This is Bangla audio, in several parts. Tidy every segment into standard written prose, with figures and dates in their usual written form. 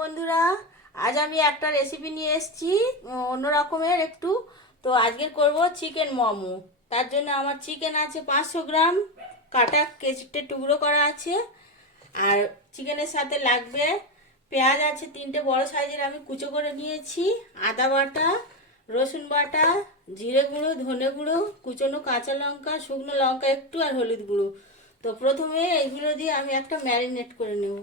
বন্ধুরা, আজ আমি একটা রেসিপি নিয়ে এসেছি অন্য রকমের একটু। তো আজকে করব চিকেন মোমো। তার জন্য আমার চিকেন আছে 500 গ্রাম, কাটা কেটে টুকরো করা আছে। আর চিকেনের সাথে লাগবে পেঁয়াজ আছে 3টে বড় সাইজের, আমি কুচো করে নিয়েছি। আদা বাটা, রসুন বাটা, জিরে গুঁড়ো, ধনে গুঁড়ো, কুচনো কাঁচা লঙ্কা, শুকনো লঙ্কা একটু, আর হলুদ গুঁড়ো। তো প্রথমে এইগুলো দিয়ে আমি একটা ম্যারিনেট করে নেব।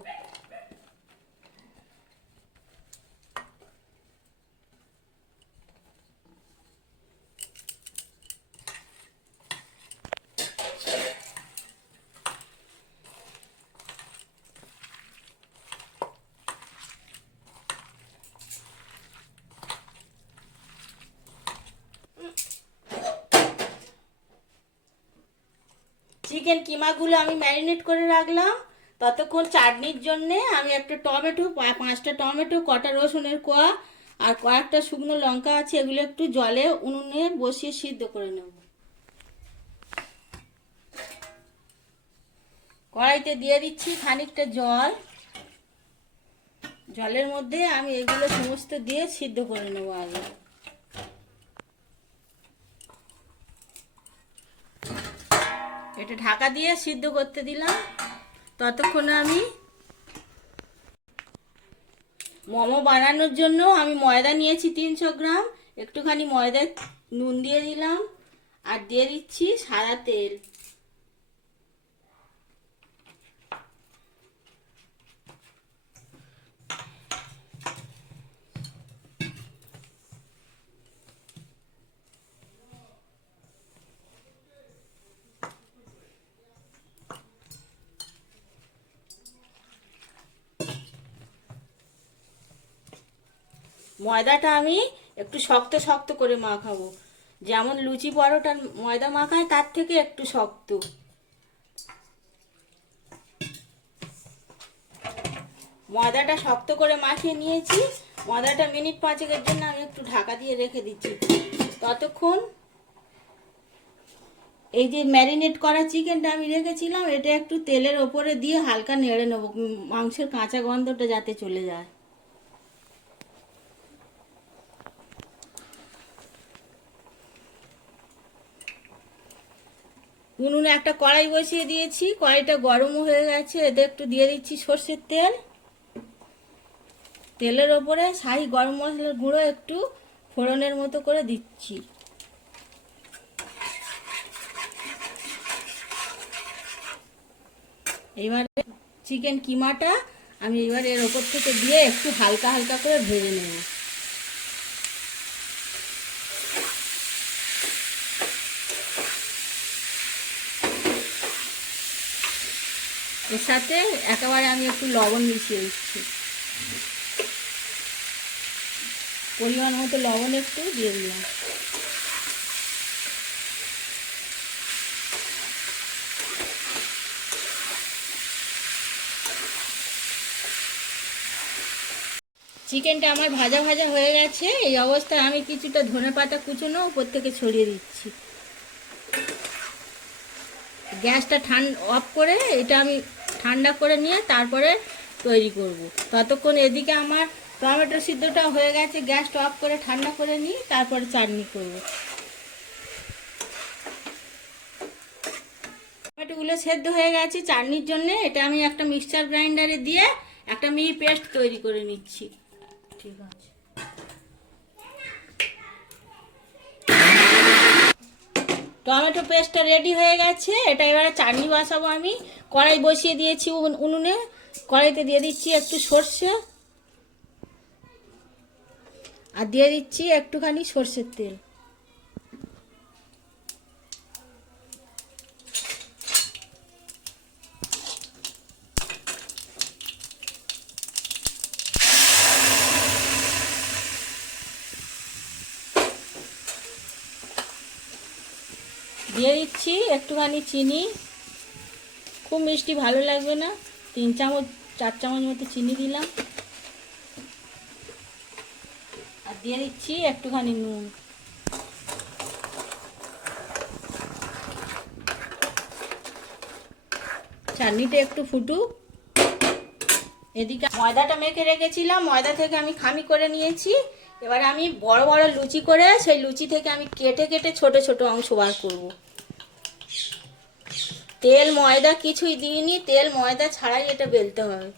চিকেন কিমাগুলো আমি ম্যারিনেট করে রাখলাম। ততক্ষণ চাটনির জন্যে আমি একটা টমেটো, 5টা টমেটো, কটা রসুনের কোয়া আর কয়েকটা শুকনো লঙ্কা আছে, এগুলো একটু জলে উনুনে বসিয়ে সিদ্ধ করে নেব। কড়াইতে দিয়ে দিচ্ছি খানিকটা জল। জলের মধ্যে আমি এগুলো সমস্ত দিয়ে সিদ্ধ করে নেব আগে। এটা ঢাকা দিয়ে সিদ্ধ করতে দিলাম। ততক্ষণে আমি মোমো বানানোর জন্য আমি ময়দা নিয়েছি 300 গ্রাম। একটুখানি ময়দায় নুন দিয়ে দিলাম, আর দিয়ে দিচ্ছি সাদা তেল। ময়দাটা আমি একটু শক্ত শক্ত করে মাখাবো, যেমন লুচি পরোটার ময়দা মাখায় তার থেকে একটু শক্ত। ময়দাটা শক্ত করে মাখিয়ে নিয়েছি। ময়দাটা মিনিট 5-এর জন্য আমি একটু ঢাকা দিয়ে রেখে দিচ্ছি। ততক্ষণ এই যে ম্যারিনেট করা চিকেনটা আমি রেখেছিলাম, এটা একটু তেলের ওপরে দিয়ে হালকা নেড়ে নেব, মাংসের কাঁচা গন্ধটা যাতে চলে যায়। উনুনে একটা কড়াই বসিয়ে দিয়েছি, কড়াইটা গরমও হয়ে গেছে। এতে একটু দিয়ে দিচ্ছি সর্ষের তেল। তেলের ওপরে শাহি গরম মশলার গুঁড়ো একটু ফোড়নের মতো করে দিচ্ছি। এবারে চিকেন কিমাটা আমি এবার এর ওপর থেকে দিয়ে একটু হালকা হালকা করে ভেজে নেব। এর সাথে একেবারে আমি একটু লবণ মিশিয়ে দিচ্ছি, পরিমাণ মতো লবণ একটু দিয়ে দিলাম। চিকেনটা আমার ভাজা ভাজা হয়ে গেছে। এই অবস্থায় আমি কিছুটা ধনেপাতা কুচনো উপর থেকে ছড়িয়ে দিচ্ছি। গ্যাসটা অফ করে এটা আমি ঠান্ডা করে নিয়ে তারপরে তৈরি করব। ততক্ষণ এদিকে আমার টমেটো সিদ্ধটা হয়ে গেছে, গ্যাসটা অফ করে ঠান্ডা করে নিয়ে তারপরে চাটনি করব। টমেটোগুলো সেদ্ধ হয়ে গেছে চাটনির জন্য। এটা আমি একটা মিক্সচার গ্রাইন্ডারে দিয়ে একটা মিহি পেস্ট তৈরি করে নিচ্ছি। ঠিক আছে, টমেটো পেস্টটা রেডি হয়ে গেছে। এটা এবারে চাটনি বসাবো আমি। কড়াই বসিয়ে দিয়েছি উনুনে। কড়াইতে দিয়ে দিচ্ছি একটু সর্ষে, আর দিয়ে দিচ্ছি একটুখানি সর্ষের তেল। দিয়ে দিচ্ছি একটুখানি চিনি, খুব মিষ্টি ভালো লাগবে না, 4 চামচ মতো চিনি দিলাম। আর দিয়ে দিচ্ছি একটুখানি নুন। চাটনিটা একটু ফুটুক। এদিকে ময়দাটা মেখে রেখেছিলাম, ময়দা থেকে আমি খামি করে নিয়েছি। এবারে আমি বড় বড় লুচি করে সেই লুচি থেকে আমি কেটে কেটে ছোট ছোট অংশ বার করব। তেল ময়দা কিছুই দিইনি, তেল ময়দা ছাড়াই এটা বেলতে হবে।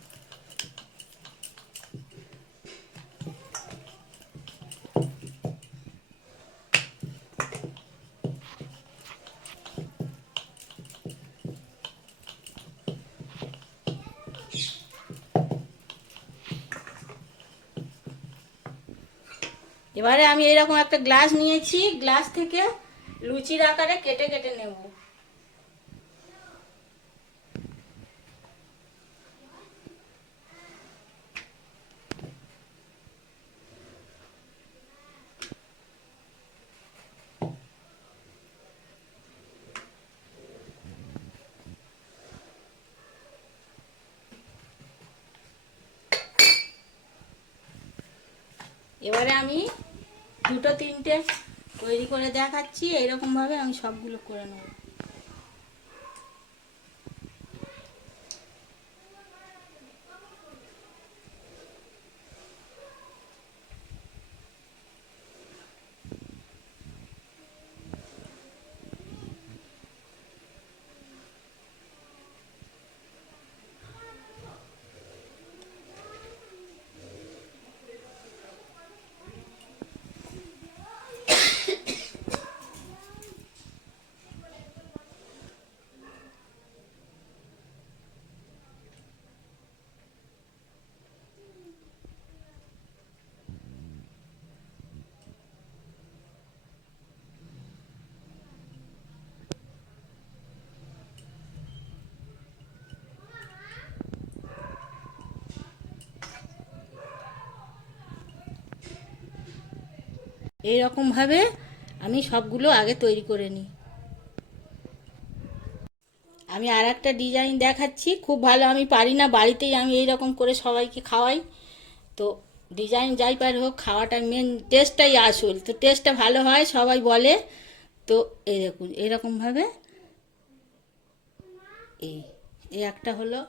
এবারে আমি এরকম একটা গ্লাস নিয়েছি, গ্লাস থেকে লুচির আকারে কেটে কেটে নেব। এবারে আমি দুটো তিনটে তৈরি করে দেখাচ্ছি, এইরকম ভাবে আমি সবগুলো করে নেব। এইরকম ভাবে আমি সবগুলো আগে তৈরি করে নিই। আমি আর একটা ডিজাইন দেখাচ্ছি, খুব ভালো আমি পারি না, বাড়িতেই আমি এইরকম করে সবাইকে খাওয়াই। তো ডিজাইন যাই পারে হোক, খাওয়াটা মেন, টেস্টটাই আসল। তো টেস্টটা ভালো হয় সবাই বলে। তো এই দেখুন এরকমভাবে এই এই একটা হলো,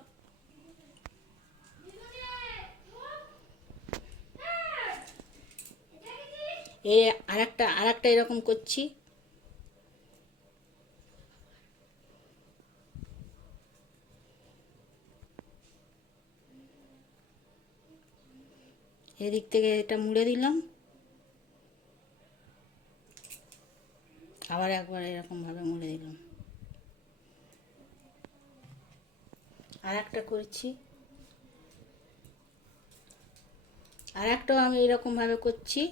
এই আর একটা এরকম করছি। এদিক থেকে এটা মুড়ে দিলাম, আবার একবার এরকমভাবে মুড়ে দিলাম। আর একটা করছি, আর একটাও আমি এরকমভাবে করছি।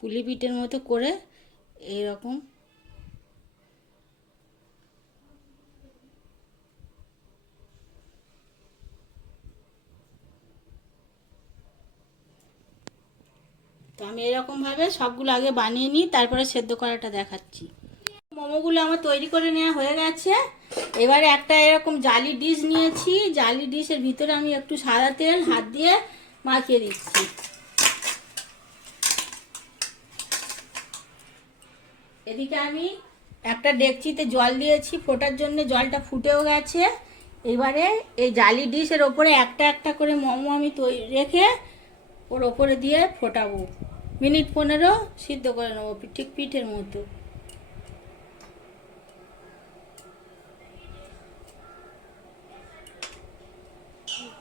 পুলি পিঠের মতো করে এইরকম তো আমি এরকমভাবে সবগুলো আগে বানিয়ে নিই, তারপরে সেদ্ধ করাটা দেখাচ্ছি। মোমোগুলো আমার তৈরি করে নেওয়া হয়ে গেছে। এবারে একটা এরকম জালি ডিশ নিয়েছি, জালি ডিশের ভিতরে আমি একটু সাদা তেল হাত দিয়ে মাখিয়ে দিচ্ছি। এদিকে আমি একটা ডেকচিতে জল দিয়েছি ফোটার জন্য, জলটা ফুটেও গেছে। এবারে এই জালি ডিশের ওপরে একটা একটা করে মোমো আমি রেখে ওর ওপরে দিয়ে ফোটাবো। মিনিট 15 সিদ্ধ করে নেবো, ঠিক পিঠের মতো।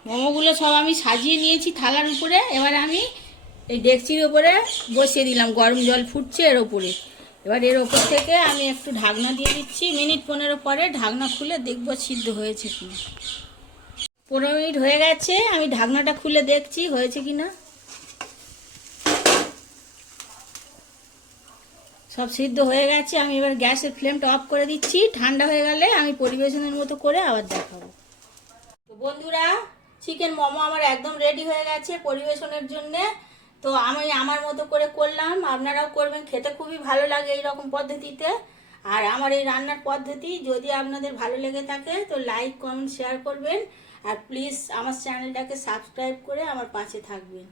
মোমোগুলো সব আমি সাজিয়ে নিয়েছি থালার উপরে। এবার আমি এই ডেকচির ওপরে বসিয়ে দিলাম, গরম জল ফুটছে এর ওপরে। এবার এর ওপর থেকে আমি একটু ঢাকনা দিয়ে দিচ্ছি। মিনিট 15 পরে ঢাকনা খুলে দেখবো সিদ্ধ হয়েছে কি। 15 মিনিট হয়ে গেছে, আমি ঢাকনাটা খুলে দেখছি হয়েছে কি না। সব সিদ্ধ হয়ে গেছে। আমি এবার গ্যাসের ফ্লেমটা অফ করে দিচ্ছি। ঠান্ডা হয়ে গেলে আমি পরিবেশনের মতো করে আবার দেখাবো। তো বন্ধুরা, চিকেন মোমো আমার একদম রেডি হয়ে গেছে পরিবেশনের জন্যে। তো আমি আমার মতো করে করলাম, আপনারাও করবেন, খেতে খুবই ভালো লাগে এই রকম পদ্ধতিতে। আর আমার এই রান্নার পদ্ধতি যদি আপনাদের ভালো লেগে থাকে তো লাইক কমেন্ট শেয়ার করবেন। আর প্লিজ আমার চ্যানেলটাকে সাবস্ক্রাইব করে আমার পাশে থাকবেন।